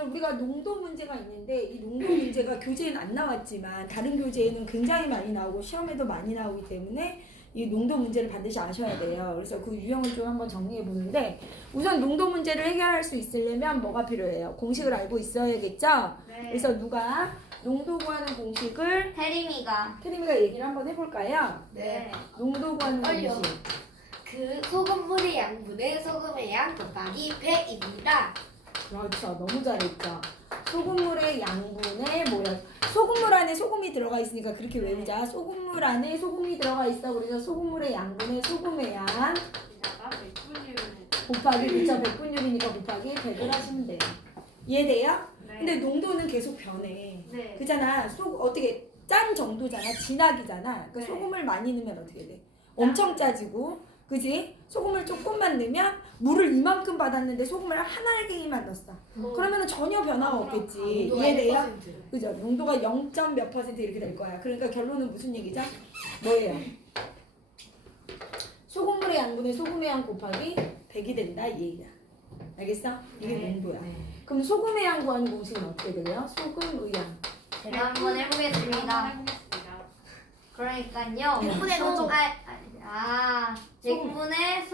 우리가 농도 문제가 있는데 이 농도 문제가 교재에는 안 나왔지만 다른 교재에는 굉장히 많이 나오고 시험에도 많이 나오기 때문에 이 농도 문제를 반드시 아셔야 돼요. 그래서 그 유형을 좀 한번 정리해 보는데 우선 농도 문제를 해결할 수 있으려면 뭐가 필요해요? 공식을 알고 있어야겠죠? 네. 그래서 누가 농도 구하는 공식을 태림이가 얘기를 한번 해볼까요? 네. 농도 구하는 빨리요. 공식. 그 소금물의 양분의 소금의 양 곱하기 100입니다. 그렇죠. 너무 잘했죠. 소금물의 양분의 뭐야? 소금물 안에 소금이 들어가 있으니까 그렇게 외우자. 소금물 안에 소금이 들어가 있어. 그래서 소금물의 양분의 소금의 양 곱하기 그쵸? 100분율이니까 곱하기 100을 하시면 돼요. 이해돼요? 네. 근데 농도는 계속 변해. 네. 그잖아. 어떻게 짠 정도잖아. 진하기잖아. 그러니까 네. 소금을 많이 넣으면 어떻게 돼? 엄청 짜지고. 그지? 소금을 조금만 넣으면 물을 이만큼 받았는데 소금을 한 알갱이만 넣었어. 그러면 전혀 변화가 없겠지. 이해돼요? 그죠? 농도가 0. 몇 % 이렇게 될 거야. 그러니까 결론은 무슨 얘기죠? 뭐예요? 소금물의 양분의 소금의 양 곱하기 100이 된다 이 얘기야. 알겠어? 이게 네. 농도야. 그럼 소금의 양 구하는 공식은 어떻게 돼요? 소금의 양. 제가 한번 해보겠습니다. 그러니까요. 100분의 농도. 100분의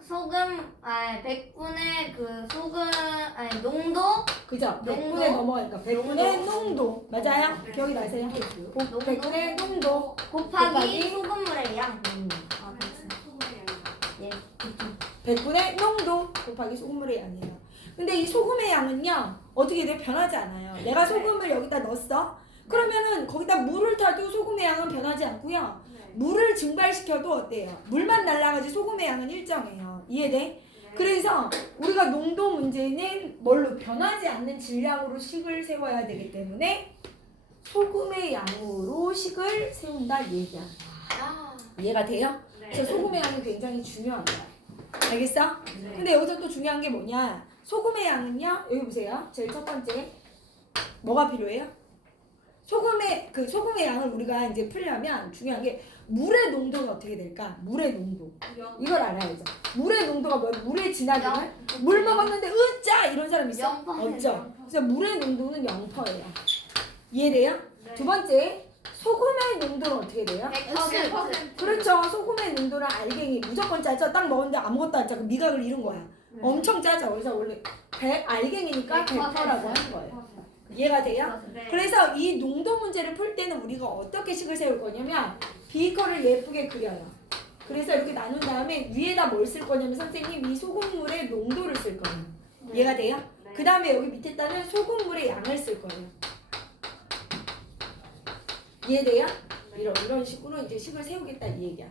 소금 100분의 그 소금 농도 그죠? 농도? 100분의 넘어가니까 100분의 농도. 맞아요? 네. 기억이 나세요? 농도? 100분의 농도. 곱하기 소금물의 양. 예. 100분의 농도 곱하기 소금물의 양이에요. 근데 이 소금의 양은요 어떻게 돼? 변하지 않아요. 내가 소금을 여기다 넣었어. 그러면은 거기다 물을 타도 소금의 양은 변하지 않고요. 물을 증발시켜도 어때요? 물만 날라가지 소금의 양은 일정해요. 이해돼? 그래서 우리가 농도 문제는 뭘로 변하지 않는 질량으로 식을 세워야 되기 때문에 소금의 양으로 식을 세운다 이 얘기야. 이해가 돼요? 그래서 소금의 양이 굉장히 중요한 거야. 알겠어? 근데 여기서 또 중요한 게 뭐냐? 소금의 양은요. 여기 보세요. 제일 첫 번째 뭐가 필요해요? 소금의 양을 우리가 이제 풀려면 중요한 게 물의 농도는 어떻게 될까? 물의 농도. 이걸 알아야죠. 물의 농도가 뭐야? 물의 진하기는? 물 먹었는데 으짜 이런 사람 있어? 0%. 없죠. 그래서 물의 농도는 0%예요. 이해돼요? 네. 두 번째 소금의 농도는 어떻게 돼요? 100%. 그렇죠. 소금의 농도는 알갱이 무조건 짜죠. 딱 먹었는데 아무것도 안 짜고 미각을 잃은 거야. 엄청 짜죠. 그래서 원래 알갱이니까 100%라고 하는 거예요. 이해가 돼요? 네. 그래서 이 농도 문제를 풀 때는 우리가 어떻게 식을 세울 거냐면 비커를 예쁘게 그려요. 그래서 이렇게 나눈 다음에 위에다 뭘 쓸 거냐면 선생님 이 소금물의 농도를 쓸 거예요. 이해가 돼요? 네. 그 다음에 여기 밑에다는 소금물의 양을 쓸 거예요. 이해돼요? 이런 식으로 이제 식을 세우겠다 이 얘기야.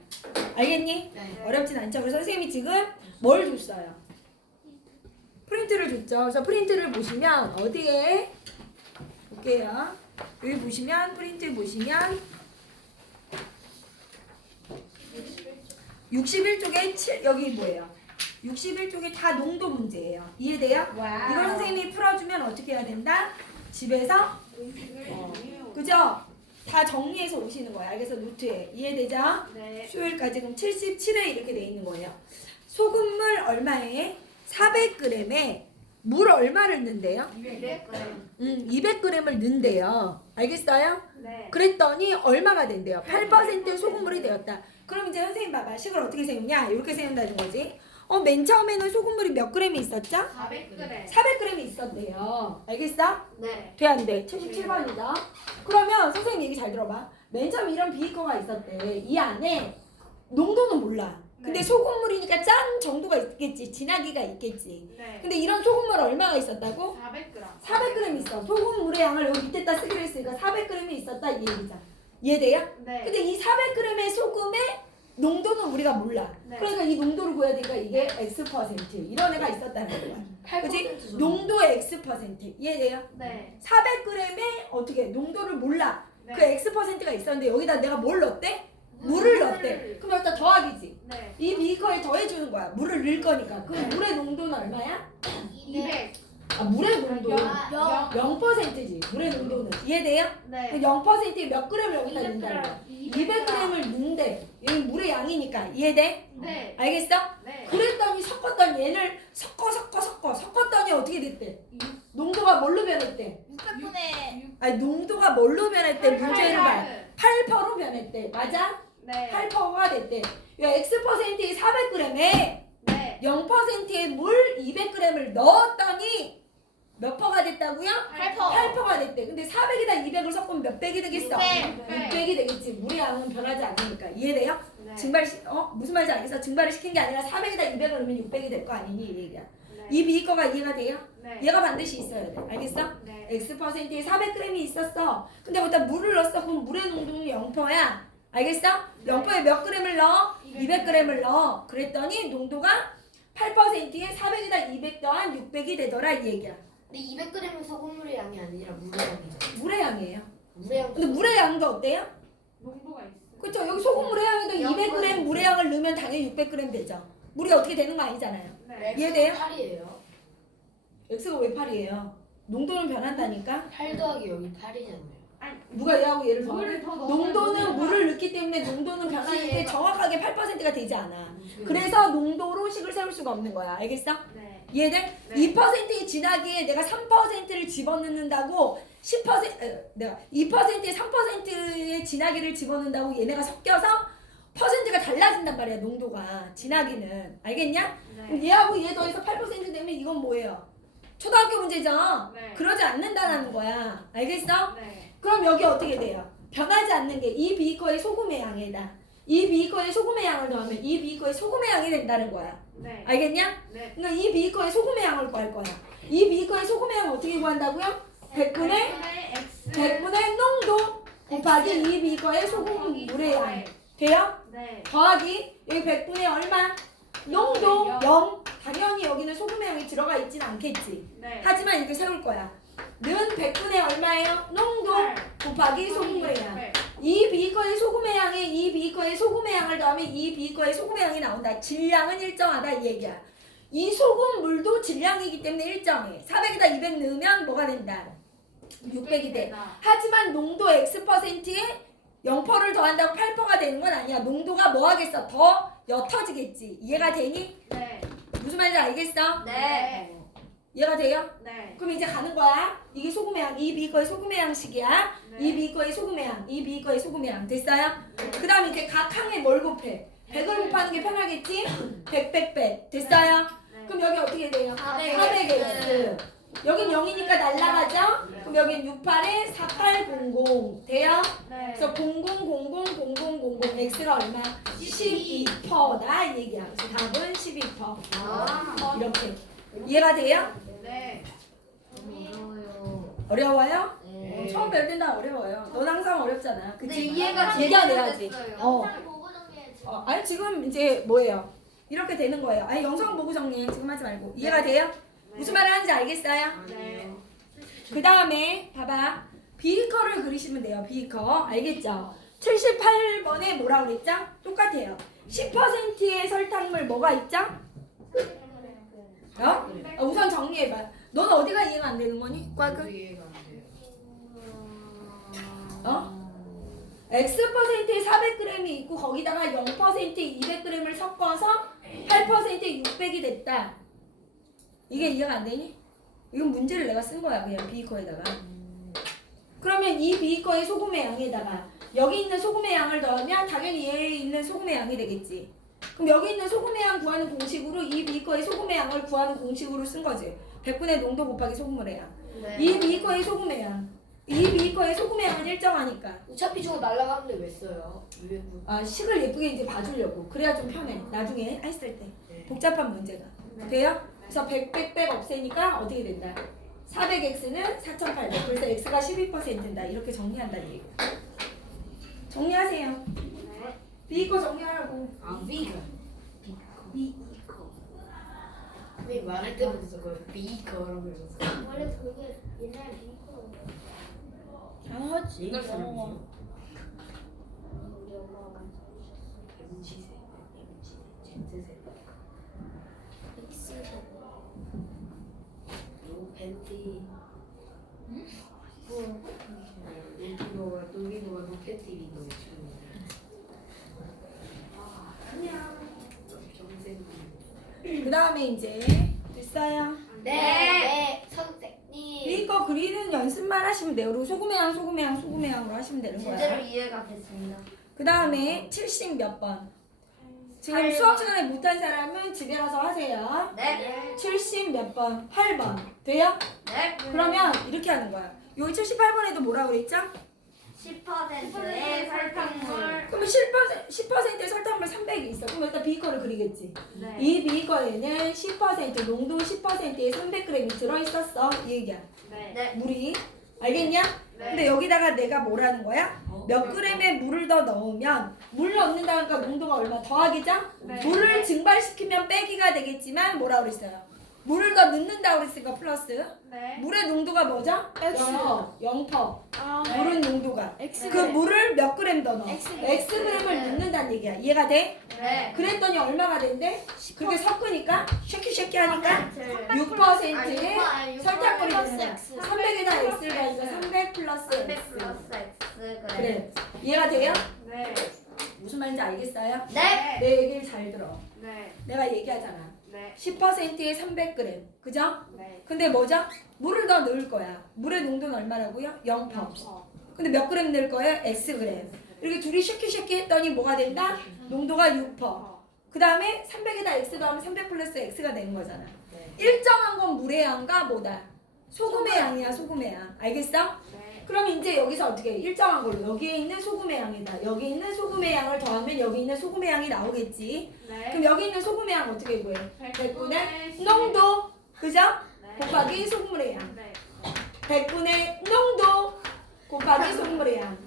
알겠니? 네. 어렵진 않죠? 그래서 선생님이 지금 뭘 줬어요? 프린트를 줬죠. 그래서 프린트를 보시면 어디에 볼게요. 여기 보시면 프린트 보시면 61쪽에 7 여기 뭐예요? 61쪽에 다 농도 문제예요. 이해돼요? 와우. 이걸 선생님이 풀어주면 어떻게 해야 된다? 집에서 그죠? 다 정리해서 오시는 거예요. 알겠어? 노트에 이해되죠? 네. 수요일까지 그럼 77회 이렇게 돼 있는 거예요. 소금물 얼마에? 400g에 물 얼마를 넣는데요? 200g. 200g을 넣는데요. 알겠어요? 네. 그랬더니 얼마가 된대요? 8% 소금물이 되었다. 그럼 이제 선생님 봐봐. 식을 어떻게 세우냐? 이렇게 세운다는 거지. 맨 처음에는 소금물이 몇 g이 있었죠? 400g. 400g이 있었대요. 알겠어? 네. 돼 안 돼? 77번이죠. 그러면 선생님 얘기 잘 들어봐. 맨 처음 이런 비커가 있었대. 이 안에 농도는 몰라. 근데 네. 소금물이니까 짠 정도가 있겠지. 진하기가 있겠지. 네. 근데 이런 소금물 얼마가 있었다고? 400g. 400g 있어. 소금물의 양을 여기 밑에다 쓰기로 했으니까 400g이 있었다 이 얘기죠. 이해돼요? 네. 근데 이 400g의 소금의 농도는 우리가 몰라. 네. 그러니까 이 농도를 구해야 되니까 이게 X% 이런 애가 있었다는 거야. 그치? 8%죠. 농도의 X%. 이해돼요? 네. 400g의 어떻게 농도를 몰라. 네. 그 X%가 있었는데 여기다 내가 뭘 넣었대? 물을 넣었대. 그럼 여기다 더하기지. 네. 이 비커에 더해주는 거야. 물을 넣을 거니까. 그럼 물의 농도는 얼마야? 200. 물의 농도 영. 0%지. 물의 농도는. 이해돼요? 네. 0%에 몇 g을 여기다 넣는다는 거야. 200g을 넣는데 여기 물의 양이니까. 이해돼? 네. 알겠어? 네. 그랬더니 섞었더니 얘를 섞었더니 어떻게 됐대? 농도가 뭘로 변했대? 600분의 아니 농도가 뭘로 변했대? 문제를 봐. 8. 8%로 변했대. 맞아? 네. 8%가 됐대. 야, X%에 400g에 네. 0%에 물 200g을 넣었더니 몇 퍼가 됐다고요? 8%. 8%가 됐대. 근데 400에다 200을 섞으면 몇 백이 되겠어? 600. 600이 되겠지. 물의 양은 변하지 않으니까. 이해돼요? 네. 무슨 말인지 알겠어? 증발을 시킨 게 아니라 400에다 200을 넣으면 600이 될 거 아니니? 이 얘기야. 네. 이 비거가 이해가 돼요? 네. 얘가 반드시 있어야 돼. 알겠어? 네. X%에 400g이 있었어. 근데 거기다 물을 넣었어. 그럼 물의 농도는 0%야. 알겠어? 0%에 몇 g을 넣어? 200g을 넣어. 그랬더니 농도가 8%에 400에다 200 더한 600이 되더라 이 얘기야. 근데 200g은 소금물의 양이 아니라 물의 양이죠. 물의 양이에요. 물의 양. 근데 물의 양도 어때요? 농도가 있어. 그렇죠. 여기 소금 물의 양에도 200g 물의 양을 넣으면 당연히 600g 되죠. 물이 어떻게 되는 거 아니잖아요. 네. 이해돼요? 8이에요. X가 왜 8이에요? 농도는 변한다니까? 8 더하기 여기 8이잖아요. 아니, 누가 얘하고 얘를 더하래? 물을 더 넣으면 농도는 농도가- 물을 넣기 때문에 농도는 변하는데 얘가- 정확하게 8%가 되지 않아. 그래서 농도로 식을 세울 수가 없는 거야. 알겠어? 네. 이해돼? 네. 2%의 진하기에 내가 3%를 집어넣는다고 10% 내가 2%에 3%의 진하기를 집어넣는다고 얘네가 섞여서 퍼센트가 달라진단 말이야. 농도가 진하기는 알겠냐? 그럼 네. 얘하고 얘 더해서 8% 되면 이건 뭐예요? 초등학교 문제죠? 네. 그러지 않는다라는 거야. 알겠어? 네. 그럼 여기 어떻게 돼요? 변하지 않는 게 이 비거의 소금의 양에다 이 비거의 소금의 양을 더하면 이 비거의 소금의 양이 된다는 거야. 네. 알겠냐? 네. 그러니까 이 비거의 소금의 양을 구할 거야. 이 비거의 소금의 양을 어떻게 구한다고요? 100분의 X 100분의 농도 곱하기 이 비거의 소금 물의 양. 돼요? 네. 더하기 여기 100분의 얼마? 농도 영. 0. 당연히 여기는 소금의 양이 들어가 있진 않겠지. 네. 하지만 이렇게 세울 거야. 는 100분의 얼마예요? 농도 곱하기 소금의 양. 네. 이 비거의 소금의 양에 이 비거의 소금의 양을 더하면 이 비거의 소금의 양이 나온다. 질량은 일정하다 이 얘기야. 이 소금물도 질량이기 때문에 일정해. 400에다 200 넣으면 뭐가 된다? 600이 돼. 하지만 농도 X%에 0%를 더한다고 8%가 되는 건 아니야. 농도가 뭐 하겠어? 더 옅어지겠지. 이해가 되니? 네. 무슨 말인지 알겠어? 네. 이해가 돼요? 네. 그럼 이제 가는 거야. 이게 소금의 양, 이 비거의 소금의 양식이야. 네. 이 비거의 소금의 양, 이 비거의 소금의 양. 됐어요? 그 다음 이제 각 항에 뭘 곱해? 100을 곱하는 게 편하겠지? 100, 100, 100. 됐어요? 네. 그럼 여기 어떻게 돼요? 400X. 400X. 여긴 0이니까 날라가죠? 그럼 여긴 68에 4800. 돼요? 네. 그래서 00000000 X가 얼마? 12%다 이 얘기야. 그래서 답은 12%. 이렇게. 이해가 돼요? 네. 어려워요. 어려워요? 네. 처음 배울 때는 어려워요. 넌 항상 어렵잖아. 근데 그치? 이해가 이겨내야지. 어. 아니 지금 이제 뭐예요? 이렇게 되는 거예요. 아니 영상 보고 정리해. 지금 하지 말고. 이해가 돼요? 무슨 말을 하는지 알겠어요? 네. 그 다음에 봐봐. 비커를 그리시면 돼요. 비커. 알겠죠? 78번에 뭐라고 그랬죠? 똑같아요. 10%의 설탕물 뭐가 있죠? 우선 정리해봐. 넌 어디가 이해가 안 되는 거니? 꽈그? 이해가 안 돼요. X%에 400g이 있고 거기다가 0%에 200g을 섞어서 8%에 600이 됐다. 이게 이해가 안 되니? 이건 문제를 내가 쓴 거야. 그냥 비거에다가. 그러면 이 비거의 소금의 양에다가 여기 있는 소금의 양을 넣으면 당연히 얘에 있는 소금의 양이 되겠지. 그럼 여기 있는 소금의 양 구하는 공식으로 이 비거의 소금의 양을 구하는 공식으로 쓴 거지. 100분의 농도 곱하기 소금물의 양. 이 비거의 소금의 양. 이 비거의 소금의 양은 일정하니까. 어차피 저거 날라가는데 왜 써요? 왜 아, 식을 예쁘게 이제 봐주려고. 그래야 좀 편해. 나중에 했을 때. 네. 복잡한 문제가. 돼요? 그래서 100, 100, 100 없애니까 어떻게 된다? 400x는 4800. 그래서 x가 12%인다. 이렇게 정리한다는 얘기. 정리하세요. 비거 정리하라고. 아, 비거. 왜 말할 때부터 저거 비거라고 그러셨어요? 원래 그게 옛날 비커. 당연하지. 옛날 어. 사람이죠. 우리 엄마가 MZ세대, Z세대. 요 팬티. 노비노가 노 팬티 입는 춤입니다. 그냥. 정생. 그 다음에 이제 됐어요. 네, 선생님. 그리는 연습만 하시면 돼요. 그리고 소금의 양, 소금의 양, 소금의 양으로 하시면 되는 제대로 거야. 이해가 됐습니다. 그 다음에 70 몇 번? 지금 8번. 수업 시간에 못한 사람은 집에 가서 하세요. 네. 70 몇 번? 8번. 돼요? 네. 그러면 이렇게 하는 거야. 여기 78번에도 뭐라고 그랬죠? 10%의 설탕물. 그러면 10%의 설탕물 300이 있어. 그럼 일단 비거를 그리겠지. 네. 이 비거에는 10% 농도 10%의 300g이 들어있었어. 이 얘기야. 네. 물이. 알겠냐? 네. 근데 여기다가 내가 뭐라는 거야? 몇 그램의 물을 더 넣으면 물 넣는다니까 농도가 얼마 더하기죠? 네. 물을 증발시키면 빼기가 되겠지만 뭐라 그랬어요? 물을 더 넣는다고 그랬으니까 플러스. 네. 물의 농도가 뭐죠? X. 0%. 아, 물은 농도가. X. 그 물을 몇 그램 더 넣어? X. X그램을 네. 넣는다는 얘기야. 이해가 돼? 네. 그랬더니 얼마가 된대? 그렇게 섞으니까 쉐키 하니까 6%. 6%의 설탕물이 플러스 되는 X. 300에다 X를 가니까 300 플러스 300 X. 플러스 X. 그래. 이해가 돼요? 네. 무슨 말인지 알겠어요? 네. 내 얘기를 잘 들어. 네. 내가 얘기하잖아. 네. 10%에 300g. 그죠? 네. 근데 뭐죠? 물을 더 넣을 거야. 물의 농도는 얼마라고요? 0%. 근데 몇 그램 넣을 거예요? X그램. 이렇게 둘이 쉐키 했더니 뭐가 된다? 농도가 6%. 그 다음에 300에다 X 더하면 300 플러스 X가 되는 거잖아. 일정한 건 물의 양과 뭐다? 소금의 양이야, 소금의 양. 알겠어? 네. 그럼 이제 여기서 어떻게 해? 일정한 걸로 여기에 있는 소금의 양이다. 여기 있는 소금의 양을 더하면 여기 있는 소금의 양이 나오겠지. 네. 그럼 여기 있는 소금의 양 어떻게 구해? 100분의 농도. 그죠? 곱하기 소금물의 양. 네. 100분의 농도 곱하기 소금물의 양.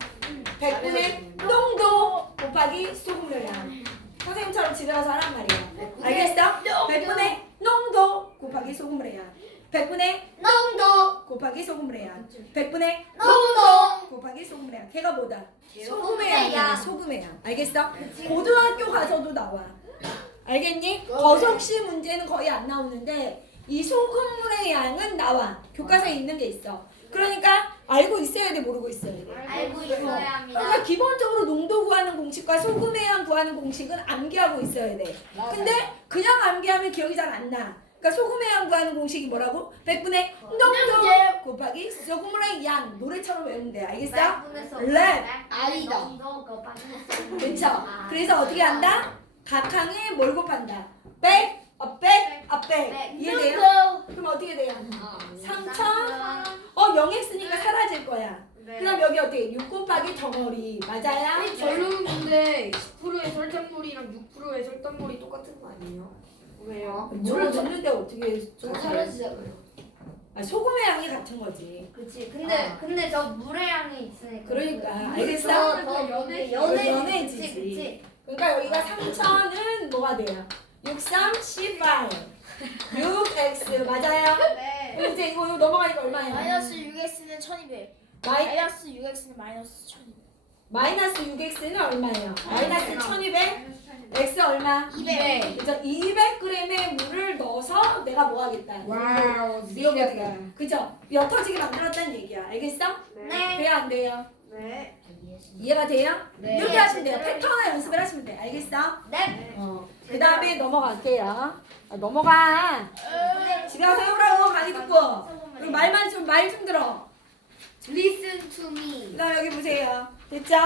100분의 농도 곱하기 소금물의 양. 선생님처럼 집에 가서 하란 말이야. 알겠어? 100분의 농도 곱하기 소금물의 양. 100분의 농도 곱하기 소금물의 양. 100분의 농도 곱하기 소금물의 양. 걔가 뭐다? 소금의 양이야. 소금의 양. 알겠어? 고등학교 가서도 나와. 알겠니? 거석시 문제는 거의 안 나오는데 이 소금물의 양은 나와. 교과서에 있는 게 있어. 그러니까 알고 있어야 돼, 모르고 있어야 돼. 알고 있어야 합니다. 그러니까 기본적으로 농도 구하는 공식과 소금의 양 구하는 공식은 암기하고 있어야 돼. 근데 그냥 암기하면 기억이 잘 안 나. 그러니까 소금의 양 구하는 공식이 뭐라고? 100분의 농도 곱하기 소금물의 양. 노래처럼 외우면 돼. 알겠어? 랩. 아니다. 그렇죠? 그래서 어떻게 한다? 각항에 뭘 곱한다? 100, 100. 이해돼요? 그럼 어떻게 돼요? 3000. 0x니까 사라질 거야. 그럼 여기 어떻게? 6 곱하기 덩어리. 맞아요? 저는 근데 10%의 설탕물이랑 6%의 설탕물이 똑같은 거 아니에요? 왜요? 물을 줬는데 어떻게 좀 같아요? 사라지잖아요. 소금의 양이 같은 거지. 그치. 근데 저 물의 양이 있으니까. 그러니까 알겠어? 더 연해지지. 그치. 그러니까 여기가 3000은 뭐가 돼요? 63, 18. 6x 맞아요? 네. 그럼 이제 이거 넘어가니까 얼마예요? 마이너스 6x는 1200. 마이, 마이너스 6x는 마이너스 1200. 마이너스 6x는 얼마예요? 마이너스 1200. x 얼마? 200. 그죠? 200g의 물을 넣어서 내가 뭐 하겠다? 와우. 이거 어떻게 그죠? 옅어지게 만들었다는 얘기야. 알겠어? 네. 돼요 안 돼요? 네. 이해가 돼요? 네. 이렇게 하시면 돼요. 패턴을 연습을 하시면 돼. 알겠어? 네. 그 다음에 넘어갈게요. 넘어가. 집에 가서 해오라고 강의 듣고. 그리고 말 좀 들어. Listen to me. 그 다음 여기 보세요. 됐죠?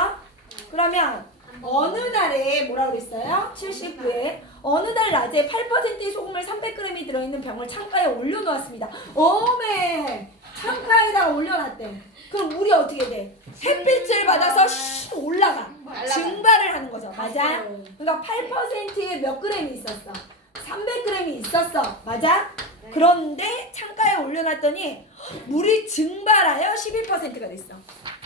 그러면 어느 날에 뭐라 그랬어요? 79에 어느 날 낮에 8%의 소금을 300g이 들어있는 병을 창가에 올려놓았습니다. 어메! 창가에다가 올려놨대. 그럼 물이 어떻게 돼? 햇빛을 받아서 올라가. 증발을 하는 거죠. 맞아요? 그러니까 8%에 몇 g이 있었어? 300g이 있었어. 맞아? 그런데 창가에 올려놨더니 물이 증발하여 12%가 됐어.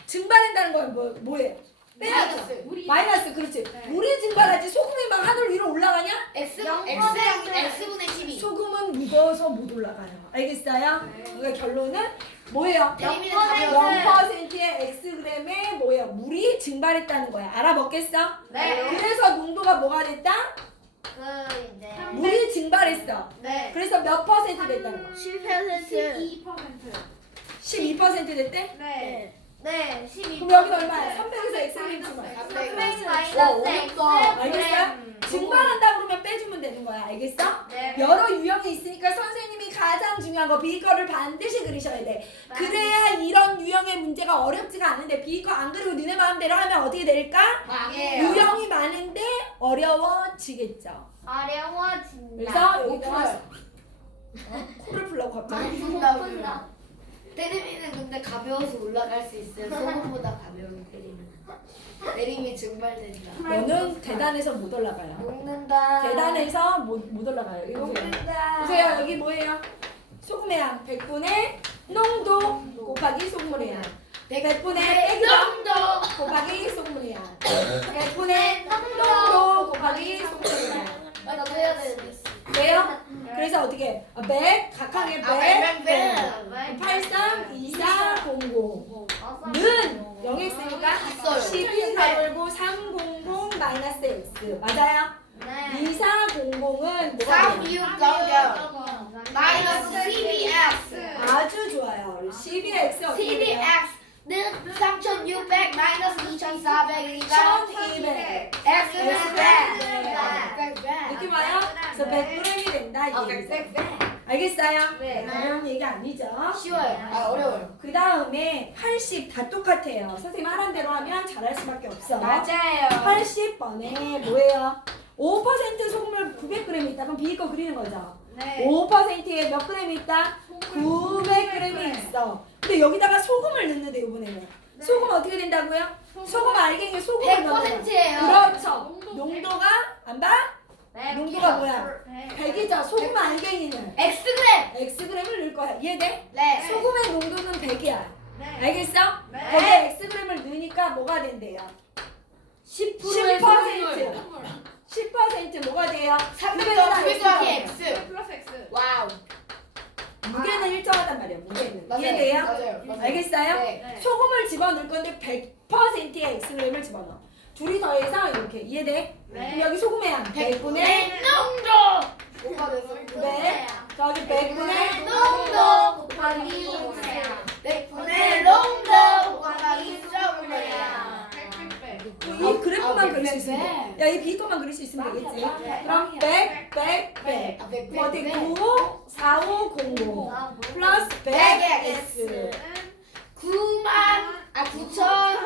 증발한다는 건 뭐예요? 빼야죠. 마이너스. 그렇지. 물이 증발하지 소금이 막 하늘 위로 올라가냐? X분의 12. 소금은 묻어서 못 올라가요. 알겠어요? 그러니까 결론은 뭐예요? 대리비는 답이 0%의 Xg램의 뭐예요? 물이 증발했다는 거야. 알아먹겠어? 네. 그래서 농도가 뭐가 됐다? 이제. 물이 증발했어. 네. 그래서 몇 퍼센트 됐다는 거? 12%. 12% 됐대? 네. 네. 12. 그럼 여기는 얼마야? 300에서 X그램 주면 300 와, 마이너스 어렵다. 알겠어요? 증발한다 그러면 빼주면 되는 거야. 알겠어? 네. 여러 유형이 있으니까 선생님이 가장 중요한 거 B 거를 반드시 그리셔야 돼. 그래야 이런 유형의 문제가 어렵지가 않은데 B 거 안 그리고 너네 마음대로 하면 어떻게 될까? 망해요. 유형이 많은데 어려워지겠죠. 어려워진다. 그래서 여기다가 코를 풀라고 갑자기. 푼다. 때리미는 근데 가벼워서 올라갈 수 있어요. 소금보다 가벼운 때리미. 때림이 증발된다. 너는 대단해서 못 올라가요. 녹는다. 대단해서 못 올라가요. 이거 보세요. 녹는다. 보세요. 여기 뭐예요? 소금의 양 100분의 농도 곱하기 소금물의 양. 100분의 빼기점 곱하기 소금물의 양. 100분의 농도 곱하기 소금물의 양. 나도 해야 되는데. 돼요? 그래서 어떻게? 100 각항의 100 83 24 00 는 0이 있으니까 있어요. 12 가돌고 300 마이너스 x 맞아요? 네. 2400은 뭐가 3, 돼요? 6, 0, 마이너스 12x. 아주 좋아요. 12x 어떻게 돼요? 12x는 3600 마이너스 2400이니까 1200 x는 느낌 와요? 그래서 100g이 된다 이 얘기죠. 알겠어요? 네. 어려운 얘기 아니죠? 쉬워요. 아 어려워요. 그 다음에 80 다 똑같아요. 선생님 하란 대로 하면 잘할 수밖에 없어. 맞아요. 80번에 뭐예요? 5% 소금물 900g 있다. 그럼 B 거 그리는 거죠. 네. 5%에 몇 g이 있다? 900g이 있어. 근데 여기다가 소금을 넣는데 이번에는 소금 어떻게 된다고요? 소금 알갱이 소금을 넣는 100%예요. 그렇죠. 농도가 안 봐? 농도가 뭐야? 100이죠. 소금 알갱이는 x그램. xg을 넣을 거야. 이해돼? 네. 소금의 농도는 100이야. 알겠어? 네. 거기에 xg을 넣으니까 뭐가 된대요? 10%의 10% 뭐가 돼요? 300과 900 더하기 x. 플러스 X. 와우. 무게는 일정하단 말이야. 무게는. 맞아요. 이해돼요? 맞아요. 알겠어요? 네. 소금을 집어넣을 건데 100%의 xg을 집어넣어. 둘이 더해서 이렇게. 이해돼? 네. 그럼 여기 소금의 양 100분의 농도. 오빠 돼서 100 더하기 100분의 농도 곱하기 소금이야. 100분의 농도 곱하기 소금이야. 이 그래프만 그릴 수 100. 있으면 돼. 야, 이 비거만 그릴 수 있으면 되겠지? 그럼 100, 100, 100 아, 100, 어디 9, 4, 5, 0, 0 플러스 100, x 9천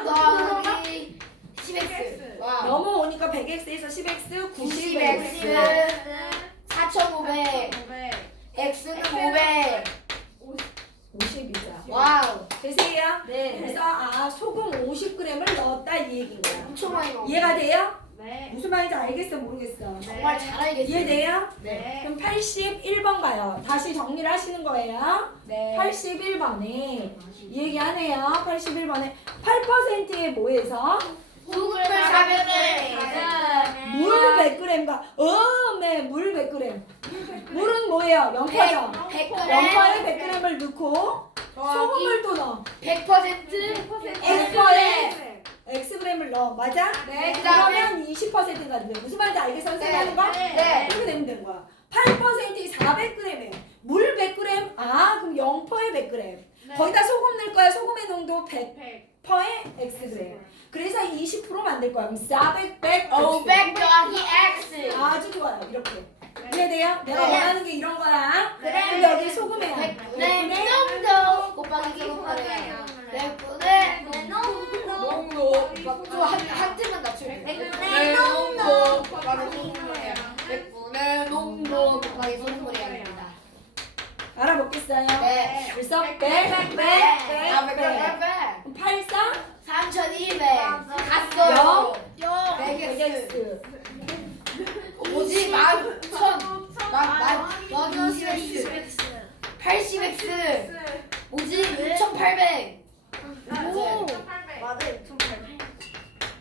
더하기 10x. 와우. 넘어오니까 100x에서 10x, 90x 90x 4,500 x는 500. 50이죠. 와우. 되세요? 네. 그래서 소금 50g을 넣었다 이 얘기인 거야. 엄청 많이 먹어. 이해가 돼요? 네. 무슨 말인지 알겠어 모르겠어? 정말 잘 알겠어요. 이해돼요? 네. 그럼 81번 가요. 다시 정리를 하시는 거예요. 네. 81번에 이 얘기하네요. 81번에 8%의 뭐에서 소금을 400g. 물 100g과 네, 물 100g. 물은 뭐예요? 0%죠. 100g. 0%에 100g을 넣고 소금을 또 넣어. 100% X에 Xg을 넣어. 맞아? 네. 그러면 20%가 돼. 무슨 말인지 알겠어? 선생님 하는 거? 네. 이렇게 되면 되는 거야. 8%이 400g이에요. 물 100g? 아, 그럼 0%에 100g. 거기다 소금 넣을 거야. 소금의 농도 100%에 Xg. 그래서 20% 만들 거야. 그럼 400, 100, 500 더하기 x. 아주 좋아요. 이렇게. 이해돼요? 내가 네. 원하는 게 이런 거야. 그래. 그럼 여기 소금에 100분의 농도 곱하기 소금이야. 100분의 농도. 한 팀만 낮추면 돼. 100분의 농도 곱하기 소금이야. 100분의 농도 곱하기 소금이야. 알아먹겠어요? 네. 그래서 100, 100, 100, 100, 100. 8, 4, 3200 갔어요. 100x 100x. 뭐지? 11,000 20x 80x 뭐지? 6,800 오.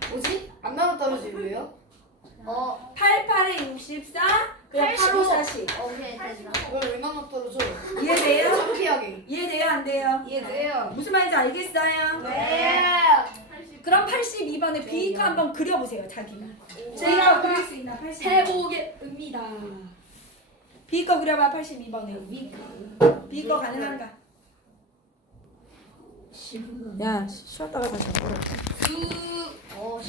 뭐지? 안 나눠 떨어지고요? 88에 64, 그냥 85, 40. 오케이 됐다. 왜 나눠 떨어져? 이해돼요? 창피하게. 이해돼요? 안 돼요? 이해돼요? 무슨 말인지 알겠어요? 네. 그럼 82번에 B거 한번 그려보세요, 자기가. 제가 그릴 수 있나? 82. 해보겠습니다. B거 그려봐, 82번에. B거 가능한가? 야, 쉬었다가 다시 한번. 어,